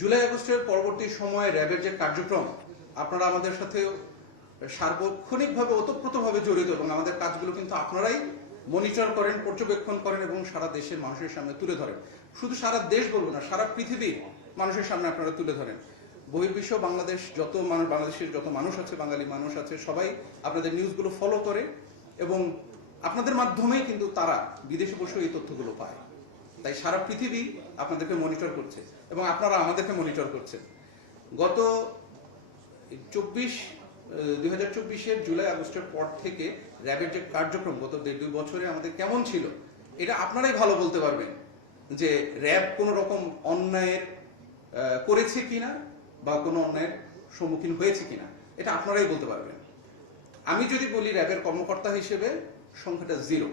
জুলাই আগস্টের পরবর্তী সময়ে র্যাবের যে কার্যক্রম, আপনারা আমাদের সাথে সার্বক্ষণিকভাবে ওতপ্রোতভাবে জড়িত এবং আমাদের কাজগুলো কিন্তু আপনারাই মনিটর করেন, পর্যবেক্ষণ করেন এবং সারা দেশের মানুষের সামনে তুলে ধরেন। শুধু সারা দেশ বলবো না, সারা পৃথিবীর মানুষের সামনে আপনারা তুলে ধরেন। বহির্বিশ্ব, বাংলাদেশের যত মানুষ আছে, বাঙালি মানুষ আছে, সবাই আপনাদের নিউজগুলো ফলো করে এবং আপনাদের মাধ্যমেই কিন্তু তারা বিদেশে বসে এই তথ্যগুলো পায়। তাই সারা পৃথিবী আপনাদেরকে মনিটর করছে এবং আপনারা আমাদেরকে মনিটর করছেন। গত 2024-এর জুলাই আগস্টের পর থেকে র্যাবের যে কার্যক্রম গত 1.5-2 বছরে আমাদের কেমন ছিল, এটা আপনারাই ভালো বলতে পারবেন যে র্যাব কোনো রকম অন্যায়ের করেছে কিনা বা কোনো অন্যায়ের সম্মুখীন হয়েছে কিনা, এটা আপনারাই বলতে পারবেন। আমি যদি বলি র্যাবের কর্মকর্তা হিসেবে সংখ্যাটা 0।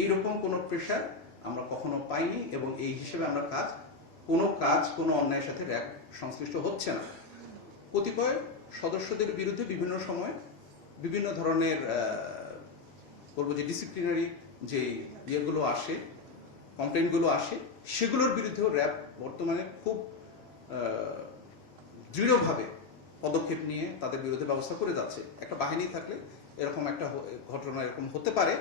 এইরকম কোনো প্রেশার আমরা কখনো পাইনি এবং এই হিসেবে আমরা কোনো অন্যায়ের সাথে র্যাব সংশ্লিষ্ট হচ্ছে না। কতিপয় সদস্যদের বিরুদ্ধে বিভিন্ন সময় বিভিন্ন ধরনের বলবো যে ডিসিপ্লিনারি যে ইয়েগুলো আসে, কমপ্লেনগুলো আসে, সেগুলোর বিরুদ্ধেও র্যাব বর্তমানে খুব দৃঢ়ভাবে পদক্ষেপ নিয়ে তাদের বিরুদ্ধে ব্যবস্থা করে যাচ্ছে। একটা বাহিনী থাকলে এরকম একটা ঘটনা এরকম হতে পারে,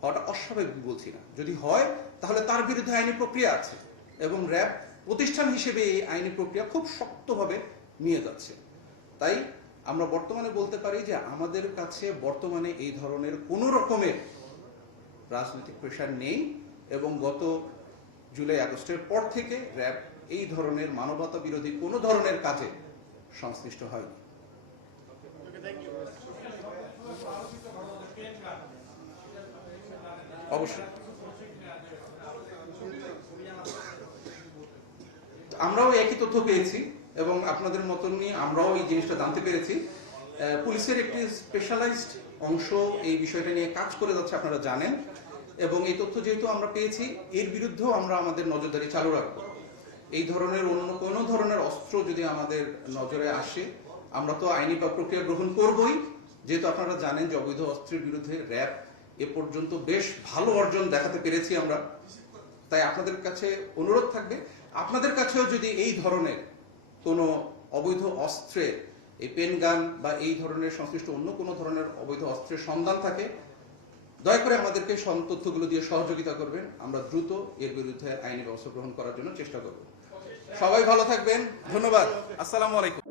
হওয়াটা অস্বাভাবিক বলছি না। যদি হয় তাহলে তার বিরুদ্ধে আইনি প্রক্রিয়া আছে এবং র্যাব প্রতিষ্ঠান হিসেবে এই আইনি প্রক্রিয়া খুব শক্তভাবে নিয়ে যাচ্ছে। তাই আমরা বর্তমানে বলতে পারি যে আমাদের কাছে বর্তমানে এই ধরনের কোনো রকমের রাজনৈতিক প্রেশার নেই এবং গত জুলাই আগস্টের পর থেকে র্যাব এই ধরনের মানবতা বিরোধী কোনো ধরনের কাজে সংশ্লিষ্ট হয়নি। অবশ্যই আমরাও একই তথ্য পেয়েছি এবং আপনাদের মতনই আমরাও এই জিনিসটা জানতে পেরেছি। পুলিশের একটি স্পেশালাইজড অংশ এই বিষয়টা নিয়ে কাজ করে যাচ্ছে, আপনারা জানেন, এবং এই তথ্য যেহেতু আমরা পেয়েছি এর বিরুদ্ধেও আমরা আমাদের নজরদারি চালু রাখবো। এই ধরনের অন্য কোনো ধরনের অস্ত্র যদি আমাদের নজরে আসে আমরা তো আইনি প্রক্রিয়া গ্রহণ করবই। যেহেতু আপনারা জানেন যে অবৈধ অস্ত্রের বিরুদ্ধে র্যাব এ পর্যন্ত বেশ ভালো অর্জন দেখাতে পেরেছি আমরা। তাই আপনাদের কাছে অনুরোধ থাকবে, আপনাদের কাছেও যদি এই ধরনের কোনো অবৈধ অস্ত্রের, এই পেন গান বা এই ধরনের সংশ্লিষ্ট অন্য কোনো ধরনের অবৈধ অস্ত্রের সন্ধান থাকে, দয়া করে আমাদেরকে তথ্যগুলো দিয়ে সহযোগিতা করবেন। আমরা দ্রুত এর বিরুদ্ধে আইনি ব্যবস্থা গ্রহণ করার জন্য চেষ্টা করব। সবাই ভালো থাকবেন, ধন্যবাদ, আসসালামু আলাইকুম।